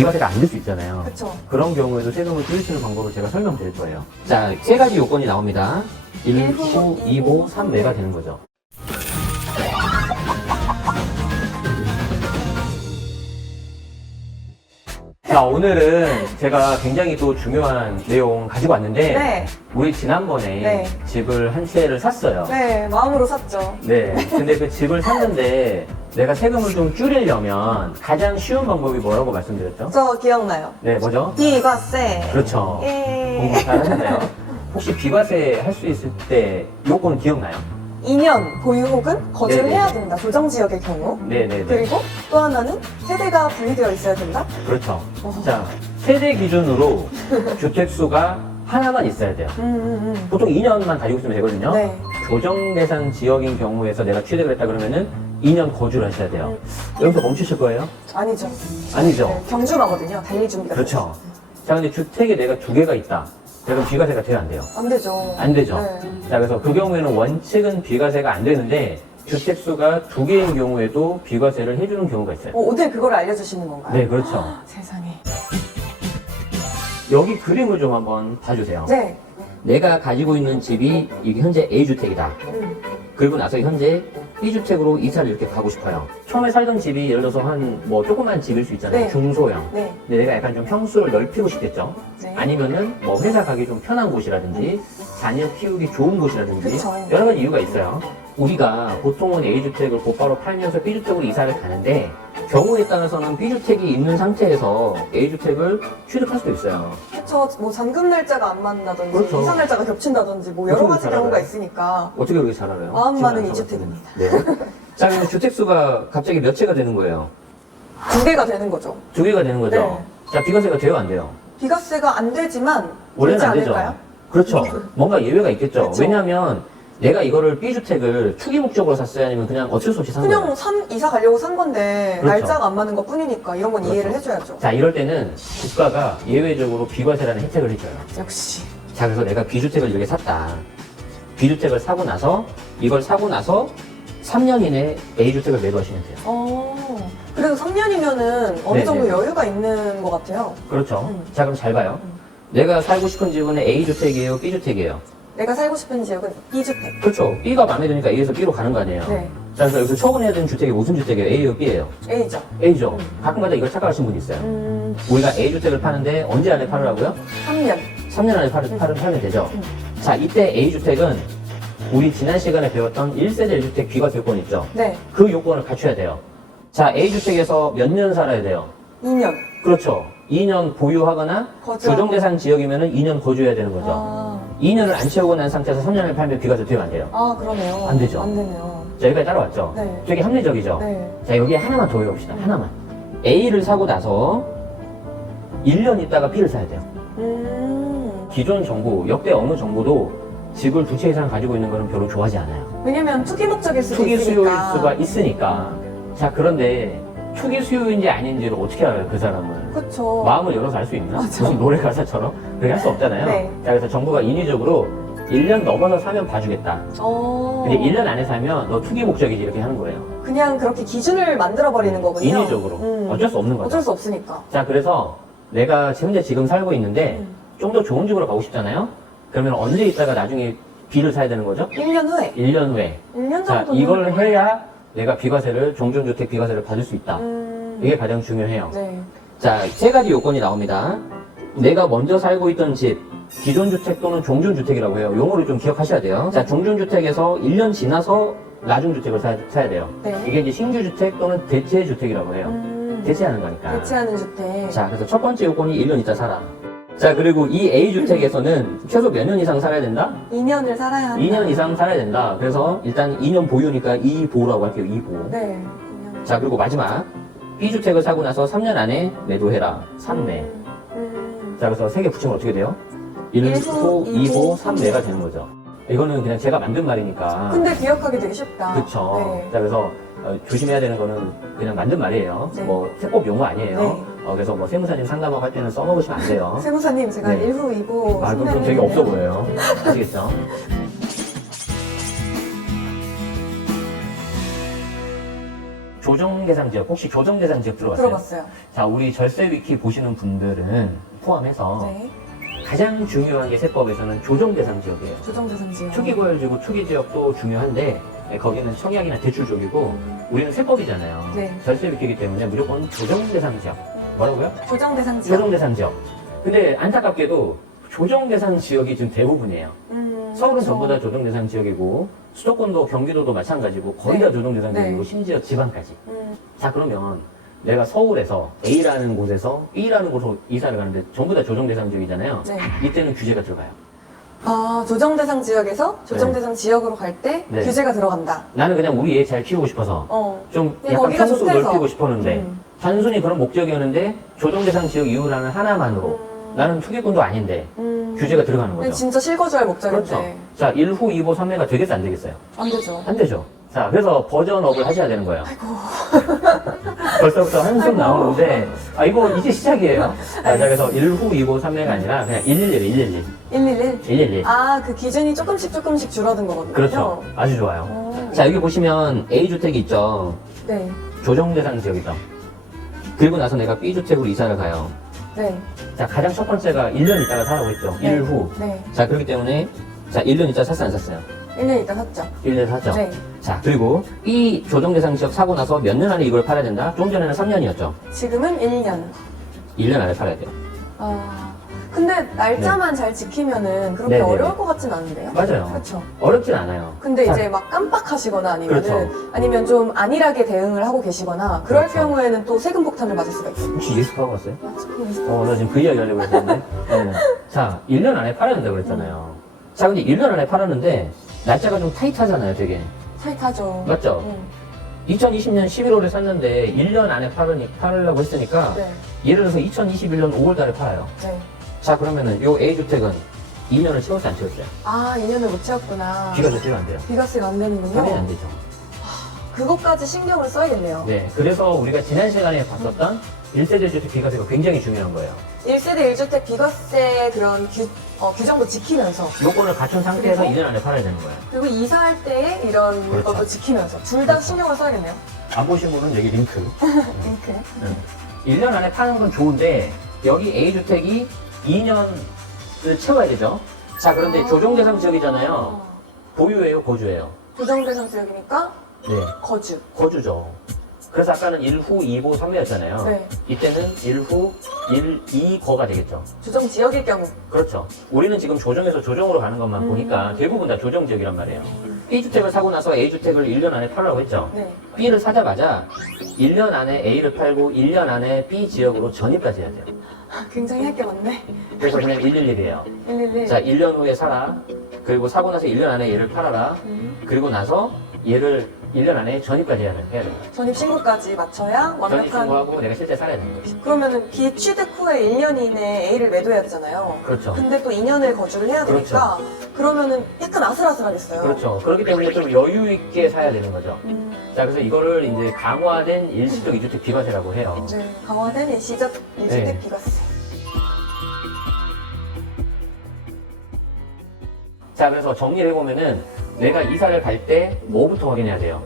비과세가 안 될 수 있잖아요. 그쵸. 그런 경우에도 세금을 줄일 수 있는 방법을 제가 설명드릴 거예요. 자, 세 가지 요건이 나옵니다. 1호, 2호, 3매가 되는 거죠. 자, 오늘은 제가 굉장히 또 중요한 내용 가지고 왔는데 네. 우리 지난번에 네. 집을 한 채를 샀어요. 네, 마음으로 샀죠. 네. 근데 그 집을 샀는데 내가 세금을 좀 줄이려면 가장 쉬운 방법이 뭐라고 말씀드렸죠? 저 기억나요. 네, 뭐죠? 비과세. 그렇죠. 예. 공부 잘 하셨나요? 혹시 비과세 할 수 있을 때 요건 기억나요? 2년 보유 혹은 거주를 네네. 해야 된다. 조정 지역의 경우. 네네네. 그리고 또 하나는 세대가 분리되어 있어야 된다. 그렇죠. 어. 자, 세대 기준으로 주택수가 하나만 있어야 돼요. 보통 2년만 가지고 있으면 되거든요. 네. 조정 대상 지역인 경우에서 내가 취득을 했다 그러면은 2년 거주를 하셔야 돼요. 여기서 멈추실 거예요? 아니죠. 아니죠. 네, 경주마거든요. 달릴 준비가. 그렇죠. 자, 근데 주택에 내가 두 개가 있다. 그럼 비과세가 돼요, 안 돼요? 안 되죠. 안 되죠. 네. 자, 그래서 그 경우에는 원칙은 비과세가 안 되는데 주택수가 두 개인 경우에도 비과세를 해주는 경우가 있어요. 오늘 그걸 알려주시는 건가요? 네, 그렇죠. 세상에. 여기 그림을 좀 한번 봐주세요. 네. 내가 가지고 있는 집이 이게 현재 A주택이다. 그리고 나서 현재 B주택으로 이사를 이렇게 가고 싶어요. 처음에 살던 집이 예를 들어서 뭐 조그만 집일 수 있잖아요. 네. 중소형. 네. 근데 내가 약간 좀 평수를 넓히고 싶겠죠. 네. 아니면은 뭐 회사 가기 좀 편한 곳이라든지 자녀 키우기 좋은 곳이라든지 그쵸. 여러 가지 이유가 있어요. 우리가 보통은 A주택을 곧바로 팔면서 B주택으로 이사를 가는데 경우에 따라서는 B주택이 있는 상태에서 A주택을 취득할 수도 있어요. 그쵸. 뭐 잔금 날짜가 안 맞는다든지, 그렇죠. 이사 날짜가 겹친다든지, 뭐 여러 어떻게 가지 잘 경우가 알아요? 있으니까. 어떻게 그렇게 잘 알아요? 마음만은 지금 안 2주택입니다. 써봤더니. 네. 자, 그럼 주택수가 갑자기 몇 채가 되는 거예요? 두 개가 되는 거죠. 두 개가 되는 거죠? 네. 자, 비과세가 돼요, 안 돼요? 비과세가 안 되지만 원래는 되지 안 되죠. 않을까요? 그렇죠. 뭔가 예외가 있겠죠. 그렇죠. 왜냐하면 내가 이거를 B주택을 투기 목적으로 샀어요? 아니면 그냥 어쩔 수 없이 산 거예요? 그냥 이사 가려고 산 건데 그렇죠. 날짜가 안 맞는 것 뿐이니까 이런 건 그렇죠. 이해를 해줘야죠. 자, 이럴 때는 국가가 예외적으로 비과세라는 혜택을 해줘요. 역시. 자, 그래서 내가 B주택을 이렇게 샀다. B주택을 사고 나서 이걸 사고 나서 3년 이내에 A주택을 매도하시면 돼요. 그래도 3년이면은 어느 네네. 정도 여유가 있는 것 같아요. 그렇죠. 자, 그럼 잘 봐요. 내가 살고 싶은 집은 A주택이에요, B주택이에요? 내가 살고 싶은 지역은 B주택. 그렇죠. B가 마음에 드니까 A에서 B로 가는 거 아니에요? 네. 자, 그래서 여기서 처분해야 되는 주택이 무슨 주택이에요? A예요, B예요? A죠. A죠. 가끔가다 이걸 착각하시는 분이 있어요. 우리가 A주택을 파는데 언제 안에 팔으라고요? 3년. 3년 안에 팔면 되죠. 자, 이때 A주택은 우리 지난 시간에 배웠던 1세대 1주택 비과세 요건 있죠? 네. 그 요건을 갖춰야 돼요. 자, A주택에서 몇 년 살아야 돼요? 2년. 그렇죠. 2년 보유하거나 거주하고. 조정대상 지역이면 2년 거주해야 되는 거죠. 아, 2년을 안 채우고 난 상태에서 3년을 팔면 비과세 돼요, 안 돼요? 그러네요. 안 되죠. 안 되네요. 자, 여기까지 따라왔죠? 네. 되게 합리적이죠? 네. 자, 여기에 하나만 더 외워봅시다. 하나만. A를 사고 나서 1년 있다가 B를 사야 돼요. 기존 정부, 역대 어느 정부도 집을 두 채 이상 가지고 있는 거는 별로 좋아하지 않아요. 왜냐면 투기 목적일 수도 투기 수요일 있으니까. 수가 있으니까. 자, 그런데 투기 수요인지 아닌지를 어떻게 알아요, 그 사람은? 그쵸. 마음을 열어서 알 수 있나? 맞아. 무슨 노래 가사처럼? 그렇게 할 수 없잖아요. 네. 자, 그래서 정부가 인위적으로 1년 넘어서 사면 봐주겠다. 근데 1년 안에 사면 너 투기 목적이지 이렇게 하는 거예요. 그냥 그렇게 기준을 만들어버리는 거군요. 인위적으로. 어쩔 수 없는 거죠. 어쩔 수 없으니까. 자, 그래서 내가 현재 지금 살고 있는데 좀 더 좋은 집으로 가고 싶잖아요? 그러면 언제 있다가 나중에 B를 사야 되는 거죠? 1년 후에. 1년 후에. 1년 자, 정도는. 이걸 해야 내가 비과세를, 종전주택 비과세를 받을 수 있다. 이게 가장 중요해요. 네. 자, 세 가지 요건이 나옵니다. 내가 먼저 살고 있던 집, 기존주택 또는 종전주택이라고 해요. 용어를 좀 기억하셔야 돼요. 자, 종전주택에서 1년 지나서 나중주택을 사야 돼요. 네. 이게 이제 신규주택 또는 대체주택이라고 해요. 대체하는 거니까. 대체하는 주택. 자, 그래서 첫 번째 요건이 1년 있다 살아. 자, 그리고 이 A주택에서는 최소 몇 년 이상 살아야 된다? 2년을 살아야 한다. 2년 이상 살아야 된다. 그래서 일단 2년 보유니까 2보라고 할게요. 2보. 네. 2년. 자, 그리고 마지막. B주택을 사고 나서 3년 안에 매도해라. 3매. 자, 그래서 3개 붙이면 어떻게 돼요? 1호, 2호, 3매가 되는 거죠. 이거는 그냥 제가 만든 말이니까. 근데 기억하기 되게 쉽다. 그쵸. 네. 자, 그래서 조심해야 되는 거는 그냥 만든 말이에요. 네. 뭐, 세법 용어 아니에요. 네. 그래서 뭐, 세무사님 상담하고 할 때는 써먹으시면 안 돼요. 세무사님, 제가 네. 1후, 2부. 아, 그럼 좀 되게 없어 보여요. 아시겠죠? 조정대상 지역, 혹시 조정대상 지역 들어봤어요? 들어봤어요. 자, 우리 절세 위키 보시는 분들은 포함해서 네. 가장 중요한 게 세법에서는 조정대상 지역이에요. 조정대상 지역. 초기고열지구 초기지역도 중요한데 거기는 청약이나 대출족이고 우리는 세법이잖아요. 네. 절세 위키이기 때문에 무조건 조정대상 지역. 뭐라고요? 조정대상 지역. 조정대상 지역. 근데 안타깝게도 조정대상 지역이 지금 대부분이에요. 서울은 그렇죠. 전부 다 조정대상 지역이고 수도권도 경기도도 마찬가지고 거의 네. 다 조정대상 네. 지역이고 심지어 지방까지. 음, 자, 그러면 내가 서울에서 A라는 곳에서 B라는 곳으로 이사를 가는데 전부 다 조정대상 지역이잖아요. 네. 이때는 규제가 들어가요. 아, 조정대상 지역에서 조정대상 지역으로 갈 때 네. 규제가 들어간다. 나는 그냥 우리 애 잘 키우고 싶어서 좀 네, 약간 거기가 평수 좋대서. 넓히고 싶었는데 음. 단순히 그런 목적이었는데 조정대상 지역 이유라는 하나만으로 나는 투기꾼도 아닌데 규제가 들어가는 거죠. 진짜 실거주할 목적인데. 그렇죠. 자, 1후, 2보, 3회가 되겠어, 안 되겠어요? 안 되죠. 안 되죠. 자, 그래서 버전업을 하셔야 되는 거예요. 벌써부터 한숨 아이고. 나오는데, 이거 이제 시작이에요. 자, 그래서 1후, 2보, 3회가 아니라 그냥 111, 111. 111. 아, 그 기준이 조금씩 줄어든 거거든요. 그렇죠. 아주 좋아요. 오. 자, 여기 보시면 A주택이 있죠. 네. 조정대상 지역이죠. 그리고 나서 내가 B주택으로 이사를 가요. 네. 자, 가장 첫 번째가 1년 있다가 사라고 했죠. 네. 1후. 네. 자, 그렇기 때문에, 자, 1년 있다 샀어요, 안 샀어요? 1년 있다 샀죠. 1년 샀죠. 네. 자, 그리고 이 조정대상 지역 사고 나서 몇 년 안에 이걸 팔아야 된다? 좀 전에는 3년이었죠. 지금은 1년. 1년 안에 팔아야 돼요. 아. 근데 날짜만 잘 지키면은 그렇게 네, 네, 어려울 네. 것 같진 않은데요? 맞아요. 그렇죠. 어렵진 않아요. 근데 자, 이제 막 깜빡하시거나 아니면은 그렇죠. 아니면 좀 안일하게 대응을 하고 계시거나 그럴 그렇죠. 경우에는 또 세금 폭탄을 맞을 수가 있어요. 혹시 예습하고 왔어요? 아, 조금 있어요. 나 지금 그 이야기 하려고 했는데. 네. 자, 1년 안에 팔아야 된다고 그랬잖아요. 자, 근데 1년 안에 팔았는데, 날짜가 좀 타이트하잖아요, 되게. 타이트하죠. 맞죠? 2020년 11월에 샀는데, 1년 안에 팔으려고 했으니까, 네. 예를 들어서 2021년 5월 달에 팔아요. 네. 자, 그러면은 요 A주택은 2년을 채웠어, 안 채웠어요? 아, 2년을 못 채웠구나. 비과세가 안 돼요. 비과세가 안 되는군요. 당연히 안 되죠. 그것까지 신경을 써야겠네요. 네, 그래서 우리가 지난 시간에 봤었던 1세대 주택 비과세가 굉장히 중요한 거예요. 1세대 1주택 비과세 그런 규정도 지키면서 요건을 갖춘 상태에서 그리고? 2년 안에 팔아야 되는 거예요. 그리고 이사할 때에 이런 그렇죠. 것도 지키면서 둘 다 신경을 써야겠네요. 안 보신 분은 여기 링크. 링크. 1년 안에 파는 건 좋은데 여기 A주택이 2년을 채워야 되죠. 자, 그런데 조정대상 지역이잖아요. 보유예요, 거주예요? 조정대상 지역이니까 네, 거주. 거주죠. 그래서 아까는 1후, 2보, 3회였잖아요. 네. 이때는 1후, 2거가 되겠죠. 조정 지역일 경우. 그렇죠. 우리는 지금 조정에서 조정으로 가는 것만 보니까 대부분 다 조정 지역이란 말이에요. B주택을 사고 나서 A주택을 1년 안에 팔라고 했죠. 네. B를 사자마자 1년 안에 A를 팔고 1년 안에 B 지역으로 전입까지 해야 돼요. 굉장히 할 게 많네. 그래서 그냥 111이에요. 111. 자, 1년 후에 사라. 그리고 사고 나서 1년 안에 얘를 팔아라. 그리고 나서 얘를 1년 안에 전입까지 해야 돼요. 전입 신고까지 맞춰야 전입 완벽한. 신고하고 내가 실제 살아야 되는 거지. 그러면은 비취득 후에 1년 이내에 A를 매도해야 되잖아요. 그렇죠. 근데 또 2년을 거주를 해야 되니까 그러면은 약간 아슬아슬하겠어요. 그렇죠. 그렇기 때문에 좀 여유 있게 사야 되는 거죠. 음, 자, 그래서 이거를 이제 강화된 일시적 2주택 비과세라고 해요. 네, 강화된 일시적 1주택 네. 비과세. 자, 그래서 정리를 해보면은 내가 이사를 갈 때 뭐부터 확인해야 돼요?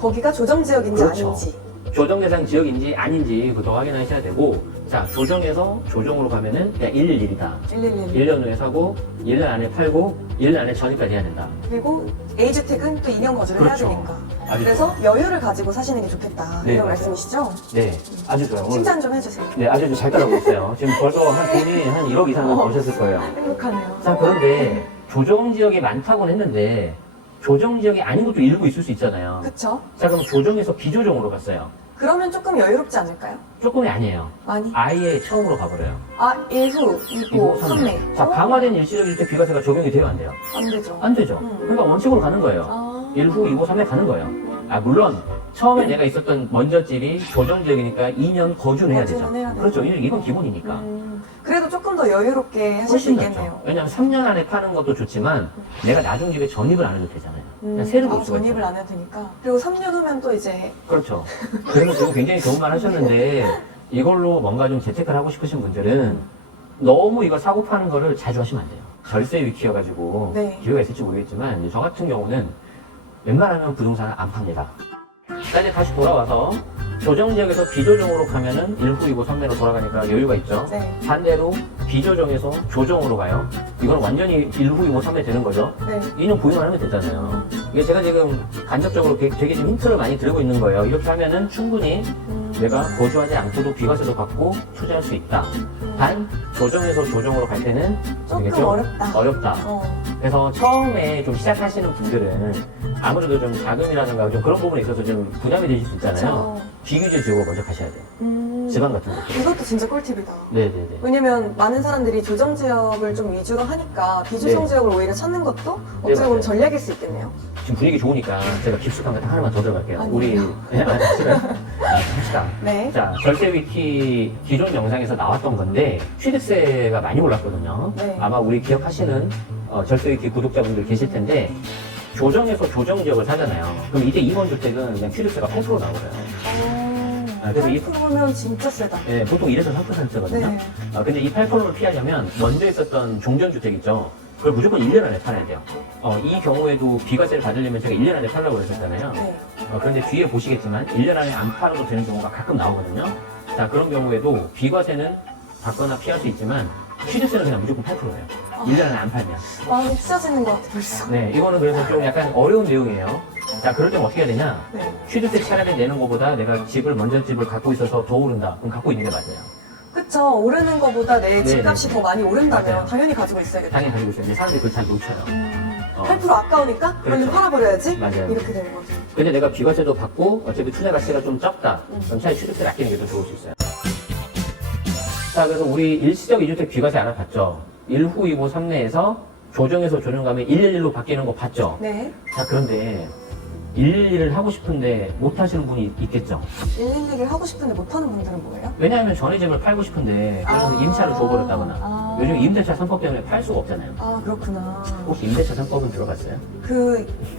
거기가 조정 지역인지 그렇죠. 아닌지. 조정대상 지역인지 아닌지 그것도 확인하셔야 되고, 자, 조정에서 조정으로 가면은 그냥 111이다. 111. 1년 후에 사고, 1년 안에 팔고, 1년 안에 전입까지 해야 된다. 그리고 A주택은 또 2년 거주를 그렇죠. 해야 되니까. 아주 그래서 여유를 가지고 사시는 게 좋겠다. 네, 이런 맞아요. 말씀이시죠? 네, 아주 좋아요. 오늘 칭찬 좀 해주세요. 네, 아주 잘 따라오고 있어요. 지금 벌써 본인이 한 1억 이상은 버셨을 거예요. 행복하네요. 자, 그런데 조정 지역이 많다고는 했는데 조정 지역이 아닌 것도 일부 있을 수 있잖아요. 그쵸? 자, 그럼 조정에서 비조정으로 갔어요. 그러면 조금 여유롭지 않을까요? 조금이 아니에요. 많이? 아예 처음으로 가버려요. 아, 1후, 2호, 3회. 자, 강화된 일시적 1주택 비과세가 적용이 돼요, 안 돼요? 안 되죠. 안 되죠. 음. 그러니까 원칙으로 가는 거예요. 아. 1후, 2호, 3회 가는 거예요. 물론 처음에 내가 있었던 먼저 집이 조정 지역이니까 2년 거주는 해야 되죠. 거주는 해야 돼요. 그렇죠. 이건 기본이니까. 그래도 조금 더 여유롭게 하실 수 훨씬 있겠네요. 낫죠. 왜냐하면 3년 안에 파는 것도 좋지만 내가 나중 집에 전입을 안 해도 되잖아요. 그냥 새로 볼 수가 전입을 있잖아요. 안 해도 되니까. 그리고 3년 후면 또 이제 그렇죠. 그래서 지금 굉장히 좋은 말 하셨는데 이걸로 뭔가 좀 재테크를 하고 싶으신 분들은 너무 이거 사고 파는 거를 자주 하시면 안 돼요. 절세 위키여가지고 네. 기회가 있을지 모르겠지만 이제 저 같은 경우는 웬만하면 부동산을 안 팝니다. 자, 이제 다시 돌아와서 조정지역에서 비조정으로 가면은 1후, 2후, 3매로 돌아가니까 여유가 있죠. 네. 반대로 비조정에서 조정으로 가요. 이건 완전히 1후, 2후, 3매 되는 거죠. 네. 인용 부여만 하면 되잖아요. 이게 제가 지금 간접적으로 되게 지금 힌트를 많이 드리고 있는 거예요. 이렇게 하면은 충분히 내가 거주하지 않고도 비과세도 받고 투자할 수 있다. 단 조정에서 조정으로 갈 때는 조금 되게 좀 어렵다. 어렵다. 어. 그래서 처음에 좀 시작하시는 분들은 아무래도 좀 자금이라든가 좀 그런 부분에 있어서 좀 부담이 되실 수 있잖아요. 그쵸. 비규제 지역으로 먼저 가셔야 돼요. 지방 같은 곳. 이것도 진짜 꿀팁이다. 네네네. 왜냐면 많은 사람들이 조정 지역을 좀 위주로 하니까 비조정 네. 지역을 오히려 찾는 것도 네, 어떻게 보면 맞아요. 전략일 수 있겠네요. 지금 분위기 좋으니까 제가 깊숙한 거 하나만 더 들어갈게요. 아니요. 우리 네, 싫어요. 합시다. 네. 자, 절세 위키 기존 영상에서 나왔던 건데 취득세가 많이 올랐거든요. 네. 아마 우리 기억하시는 절세 위키 구독자분들 계실 텐데 조정에서 조정 지역을 사잖아요. 그럼 이때 2번 주택은 그냥 취득세가 8% 나오고요. 그래서 8%면 진짜 세다. 네, 보통 1에서 3%거든요. 네. 근데 이 8%를 피하려면 먼저 있었던 종전주택 있죠. 그걸 무조건 1년 안에 팔아야 돼요. 이 경우에도 비과세를 받으려면 제가 1년 안에 팔라고 그랬었잖아요. 네. 그런데 뒤에 보시겠지만 1년 안에 안 팔아도 되는 경우가 가끔 나오거든요. 자, 그런 경우에도 비과세는 받거나 피할 수 있지만 취득세는 그냥 무조건 8%예요. 1년 안에 안 팔면. 마음이 찢어지는 것 같아 벌써. 네, 이거는 그래서 좀 약간 어려운 내용이에요. 자, 그럴 때는 어떻게 해야 되냐? 네. 취득세 차라리 내는 것보다 내가 집을 먼저 집을 갖고 있어서 더 오른다. 그럼 갖고 있는 게 맞아요. 그쵸. 오르는 것보다 내 네, 집값이 네. 더 많이 오른다면 맞아요. 당연히 가지고 있어야겠다. 당연히 가지고 있어요. 근데 사람들이 그걸 잘 놓쳐요. 8% 아까우니까 얼른 그렇죠. 팔아버려야지. 맞아요. 이렇게 되는 거죠. 근데 내가 비과세도 받고 어차피 투자 가치가 좀 적다. 그럼 차라리 취득세를 아끼는 게 더 좋을 수 있어요. 자, 그래서 우리 일시적 2주택 비과세 알아봤죠? 1후, 2후, 3내에서 조정에서 조정 가면 111로 바뀌는 거 봤죠? 네. 자, 그런데 111을 하고 싶은데 못 하시는 분이 있겠죠? 111을 하고 싶은데 못하는 분들은 뭐예요? 왜냐하면 전에 집을 팔고 싶은데 그래서 임차를 줘버렸다거나 요즘 임대차 3법 때문에 팔 수가 없잖아요. 아, 그렇구나. 혹시 임대차 3법은 들어봤어요?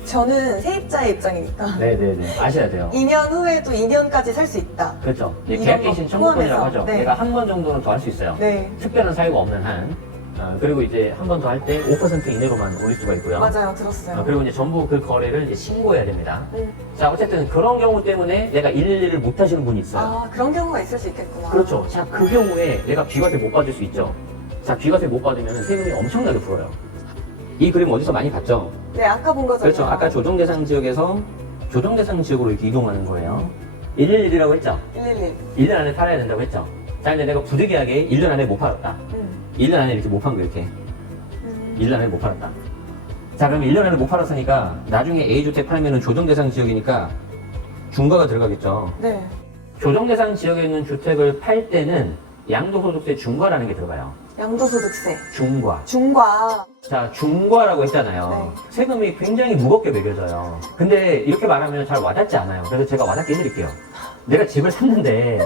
저는 세입자의 입장이니까. 네네네. 아셔야 돼요. 2년 후에도 2년까지 살 수 있다. 그렇죠. 이제 이런 계약갱신 거 청구권이라고 포함해서. 하죠. 네. 내가 한 번 정도는 더 할 수 있어요. 네. 특별한 사유가 없는 한. 그리고 이제 한 번 더 할 때 5% 이내로만 올릴 수가 있고요. 맞아요. 들었어요. 그리고 이제 전부 그 거래를 이제 신고해야 됩니다. 음. 자, 어쨌든 그런 경우 때문에 내가 111을 못 하시는 분이 있어요. 아, 그런 경우가 있을 수 있겠구나. 그렇죠. 자, 그 경우에 내가 비과세 못 받을 수 있죠. 자, 비과세 못 받으면 세금이 엄청나게 불어요. 이 그림 어디서 많이 봤죠? 네, 아까 본 거잖아요. 그렇죠. 아까 조정대상 지역에서 조정대상 지역으로 이렇게 이동하는 거예요. 111이라고 했죠? 111. 1년 안에 팔아야 된다고 했죠? 자, 이제 내가 부득이하게 1년 안에 못 팔았다. 1년 안에 이렇게 못 판 거 이렇게. 1년 안에 못 팔았다. 자, 그러면 1년 안에 못 팔았으니까 나중에 A주택 팔면은 조정대상 지역이니까 중과가 들어가겠죠. 네. 조정대상 지역에 있는 주택을 팔 때는 양도소득세 중과라는 게 들어가요. 양도소득세. 중과. 중과. 자, 중과라고 했잖아요. 네. 세금이 굉장히 무겁게 매겨져요. 근데 이렇게 말하면 잘 와닿지 않아요. 그래서 제가 와닿게 해드릴게요. 내가 집을 샀는데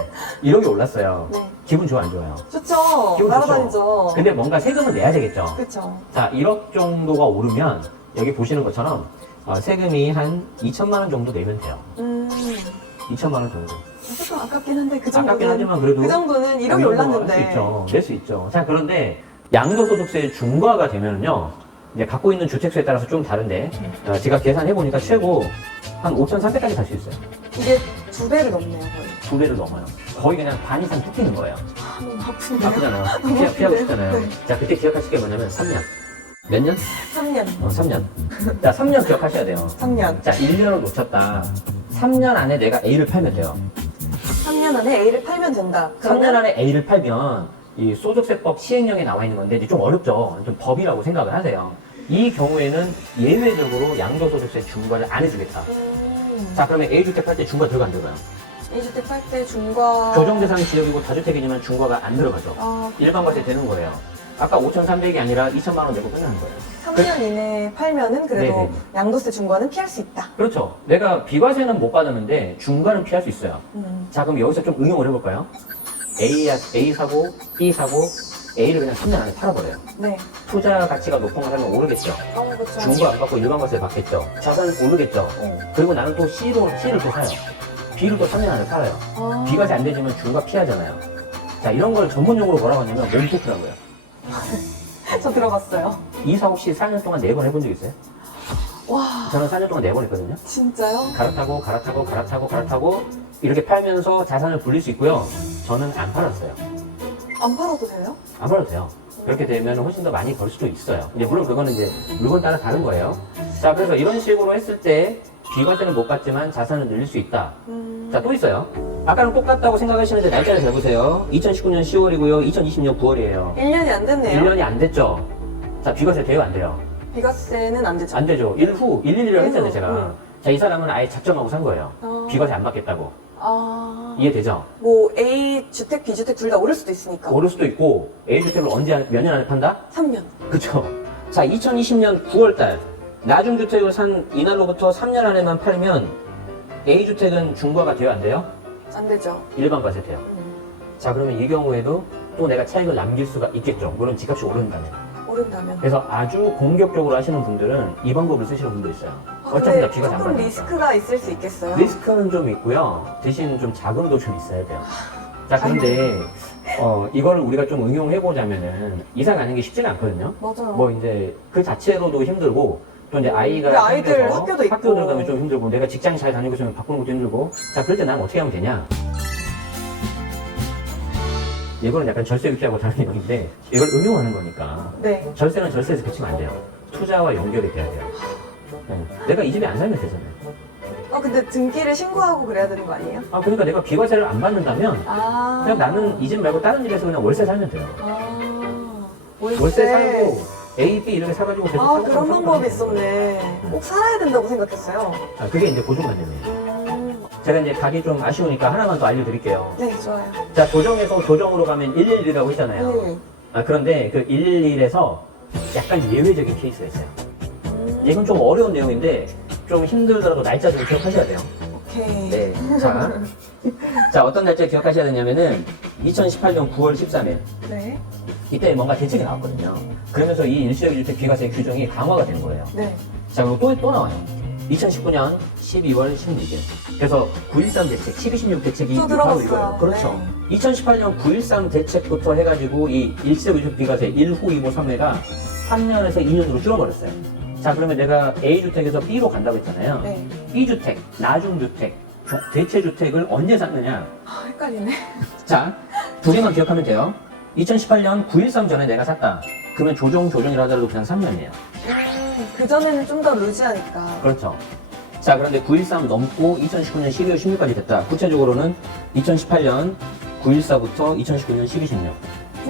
1억이 올랐어요. 네. 기분 좋아, 안 좋아요? 좋죠. 기분 날아다니죠. 근데 뭔가 세금을 내야 되겠죠. 그쵸. 자, 1억 정도가 오르면 여기 보시는 것처럼 세금이 한 2천만 원 정도 내면 돼요. 2천만 원 정도. 조금 아깝긴 한데 그 정도는. 아깝긴 하지만 그래도 그 정도는 1억이 낼수 올랐는데. 있죠. 낼 수 있죠. 자, 그런데 양도소득세 중과가 되면요. 이제 갖고 있는 주택수에 따라서 좀 다른데 제가 계산해보니까 최고 한 5,300까지 갈 수 있어요. 이게 2배를 넘네요, 거의. 2배를 넘어요. 거의 그냥 반 이상 뚝 뛰는 거예요. 아, 너무 아픈데요? 아프잖아요. 너무 피하고 아픈데? 싶잖아요. 네. 자, 그때 기억하실 게 뭐냐면 3년. 몇 년? 3년. 3년. 자, 3년 기억하셔야 돼요. 3년. 자, 1년을 놓쳤다. 3년 안에 내가 A를 팔면 돼요. 3년 안에 A를 팔면 된다. 3년 안에 A를 팔면 이 소득세법 시행령에 나와 있는 건데 이제 좀 어렵죠. 좀 법이라고 생각을 하세요. 이 경우에는 예외적으로 양도소득세 중과를 안 해주겠다. 자, 그러면 A주택 팔 때 중과 들어가 안 들어가요? A주택 팔 때 중과. 조정대상 지역이고 다주택이지만 중과가 안 들어가죠. 아, 일반과세 되는 거예요. 아까 5,300이 아니라 2천만 원 내고 끝나는 거예요. 3년 이내에 팔면은 그래도 네네. 양도세 중과는 피할 수 있다. 그렇죠. 내가 비과세는 못 받았는데 중과는 피할 수 있어요. 음. 자, 그럼 여기서 좀 응용을 해볼까요? A 사고, B 사고, A를 그냥 3년 안에 팔아버려요. 네. 투자 가치가 높은 거 사면 오르겠죠. 그렇죠. 중과 안 받고 일반과세 받겠죠. 자산 오르겠죠. 그리고 나는 또 C를 또 사요. B를 또 3년 안에 팔아요. 아. B과세 안 되지만 중과 피하잖아요. 자, 이런 걸 전문용어로 뭐라고 하냐면 몸토크라고요. 저 들어봤어요. 이사 혹시 4년 동안 4번 해본 적 있어요? 와, 저는 4년 동안 4번 했거든요. 진짜요? 갈아타고 이렇게 팔면서 자산을 불릴 수 있고요. 저는 안 팔았어요. 안 팔아도 돼요? 안 팔아도 돼요. 그렇게 되면 훨씬 더 많이 벌 수도 있어요. 근데 물론 그거는 이제 물건 따라 다른 거예요. 자, 그래서 이런 식으로 했을 때 비과세는 못 받지만 자산을 늘릴 수 있다. 자, 또 있어요. 아까랑 똑같다고 생각하시는데 날짜를 잘 보세요. 2019년 10월이고요. 2020년 9월이에요. 1년이 안 됐네요. 1년이 안 됐죠. 자, 비과세 돼요, 안 돼요? 비과세는 안 되죠. 안 되죠. 111이라고 했잖아요, 제가. 응. 자, 이 사람은 아예 작정하고 산 거예요. 비과세 안 받겠다고. 이해되죠? 뭐 A 주택, B 주택 둘 다 오를 수도 있으니까. 오를 수도 있고 A주택을 몇 년 안에 판다? 3년. 그쵸? 자, 2020년 9월달 나중주택을 산 이날로부터 3년 안에만 팔면 A주택은 중과가 돼요, 안 돼요? 안 되죠. 일반 과세 돼요. 자, 그러면 이 경우에도 또 내가 차익을 남길 수가 있겠죠. 물론 집값이 오른다면. 오른다면. 그래서 아주 공격적으로 하시는 분들은 이 방법을 쓰시는 분도 있어요. 아, 어차피 근데 다 비가 안 조금 받으니까. 리스크가 있을 수 있겠어요. 리스크는 좀 있고요. 대신 좀 자금도 좀 있어야 돼요. 자, 그런데 이거를 우리가 좀 응용해보자면은 이사 가는 게 쉽지가 않거든요. 맞아요. 뭐 이제 그 자체로도 힘들고 또 이제 아이가 우리 아이들 생겨서 학교도 있고. 학교 들어가면 좀 힘들고 내가 직장 잘 다니고 있으면 바꾸는 것도 힘들고 자, 그럴 때 난 어떻게 하면 되냐? 이거는 약간 절세 유기하고 다른 내용인데 이걸 응용하는 거니까 네. 절세는 절세에서 그치면 안 돼요. 투자와 연결이 돼야 돼요. 네. 내가 이 집에 안 살면 되잖아요. 근데 등기를 신고하고 그래야 되는 거 아니에요? 그러니까 내가 비과세를 안 받는다면 아. 그냥 나는 이 집 말고 다른 집에서 그냥 월세 살면 돼요. 아. 월세 살고 A, B 이렇게 사가지고 계속 아, 살고 그런 살고 방법이 살고 있었네. 꼭 살아야 된다고 생각했어요. 그게 이제 고정관념이에요. 제가 이제 가기 좀 아쉬우니까 하나만 더 알려드릴게요. 네, 좋아요. 자, 조정에서 조정으로 가면 111이라고 했잖아요. 그런데 그 111에서 약간 예외적인 케이스가 있어요. 이건 좀 어려운 내용인데 좀 힘들더라도 날짜 좀 기억하셔야 돼요. 오케이. 네. 자, 어떤 날짜 기억하셔야 되냐면은 2018년 9월 13일. 네. 이때 뭔가 대책이 나왔거든요. 그러면서 이 일시적인 주택 비과세 규정이 강화가 된 거예요. 네. 자, 그리고 또 나와요. 2019년 12월 16일. 그래서 9.13 대책, 12.16 대책이 또 바로 들어봤어요. 이거예요. 그렇죠. 네. 2018년 9.13 대책부터 해가지고 이 일시적 주택 비과세 1후, 2호, 3회가 3년에서 2년으로 줄어버렸어요. 자, 그러면 내가 A주택에서 B로 간다고 했잖아요. 네. B주택, 나중주택, 대체주택을 언제 샀느냐? 헷갈리네. 자, 두 개만 기억하면 돼요. 2018년 9.13 전에 내가 샀다. 그러면 조정이라 하더라도 그냥 3년이에요. 그전에는 좀 더 루즈하니까. 그렇죠. 자, 그런데 9.13 넘고 2019년 12월 16일까지 됐다. 구체적으로는 2018년 9.14부터 2019년 12, 16.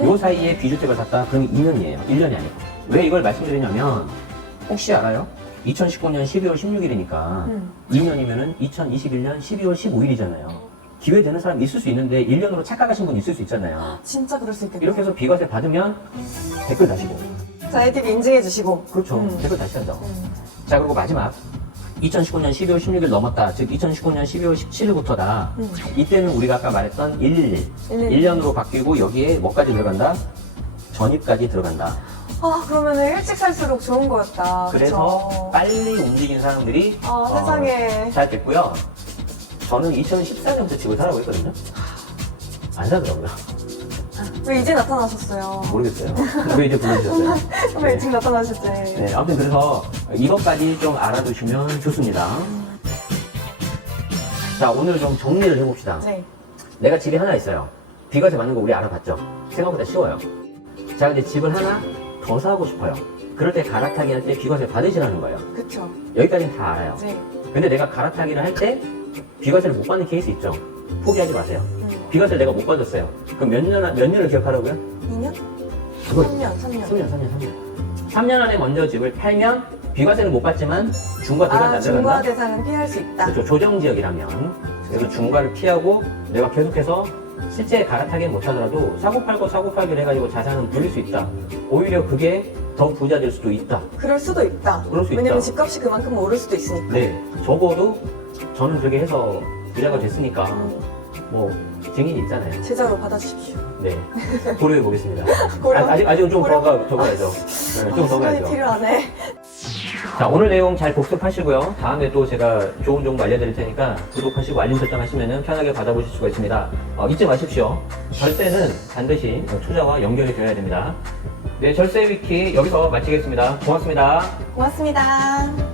요 사이에 B주택을 샀다. 그럼 2년이에요. 1년이 아니고. 왜 이걸 말씀드리냐면, 혹시 알아요? 2019년 12월 16일이니까 2년이면은 2021년 12월 15일이잖아요. 기회되는 사람 있을 수 있는데 1년으로 착각하신 분 있을 수 있잖아요. 진짜 그럴 수 있겠다. 이렇게 해서 비과세 받으면 댓글 다시고. 자, 애들이 인증해 주시고. 그렇죠. 댓글 다시 한다고. 자, 그리고 마지막. 2019년 12월 16일 넘었다. 즉 2019년 12월 17일부터다. 이때는 우리가 아까 말했던 111. 1년으로 바뀌고 여기에 뭐까지 들어간다? 전입까지 들어간다. 그러면 일찍 살수록 좋은 거였다. 그래서 그쵸? 빨리 움직인 사람들이 세상에. 잘 됐고요. 저는 2014년부터 집을 사라고 했거든요. 안 사더라고요. 왜 이제 나타나셨어요? 모르겠어요. 왜 이제 불러주셨어요? 왜 일찍 나타나셨지? 네, 아무튼 그래서 이것까지 좀 알아두시면 좋습니다. 자, 오늘 좀 정리를 해봅시다. 네. 내가 집이 하나 있어요. 비과세 받는 거 우리 알아봤죠? 생각보다 쉬워요. 자, 근데 집을 하나 더 사고 싶어요. 그럴 때 갈아타기 할 때 비과세 받으시라는 거예요. 그쵸. 여기까지는 다 알아요. 네. 근데 내가 갈아타기를 할 때 비과세를 못 받는 케이스 있죠? 포기하지 마세요. 비과세를 내가 못 받았어요. 그럼 몇 년을 기억하라고요? 2년? 그거 3년. 3년 안에 먼저 집을 팔면 비과세는 못 받지만 중과 대상 안 중과 들어간다? 대상은 피할 수 있다. 그렇죠. 조정지역이라면. 그래서 중과를 피하고 내가 계속해서 실제 갈아타기는 못하더라도 사고팔기를 해가지고 자산은 불릴 수 있다. 오히려 그게 더 부자 될 수도 있다. 그럴 수도 있다. 그럴 수 왜냐면 있다. 집값이 그만큼 오를 수도 있으니까. 네. 적어도 저는 그렇게 해서 부자가 됐으니까 뭐 증인이 있잖아요. 제자로 받아주십시오. 네. 고려해 보겠습니다. 고려? 아직은 좀 고려? 더 가야죠. 네, 좀 더 시간이 가야죠. 필요하네. 자, 오늘 내용 잘 복습하시고요. 다음에 또 제가 좋은 정보 알려드릴 테니까 구독하시고 알림 설정하시면 편하게 받아보실 수가 있습니다. 잊지 마십시오. 절세는 반드시 투자와 연결이 되어야 됩니다. 네, 절세 위키 여기서 마치겠습니다. 고맙습니다. 고맙습니다.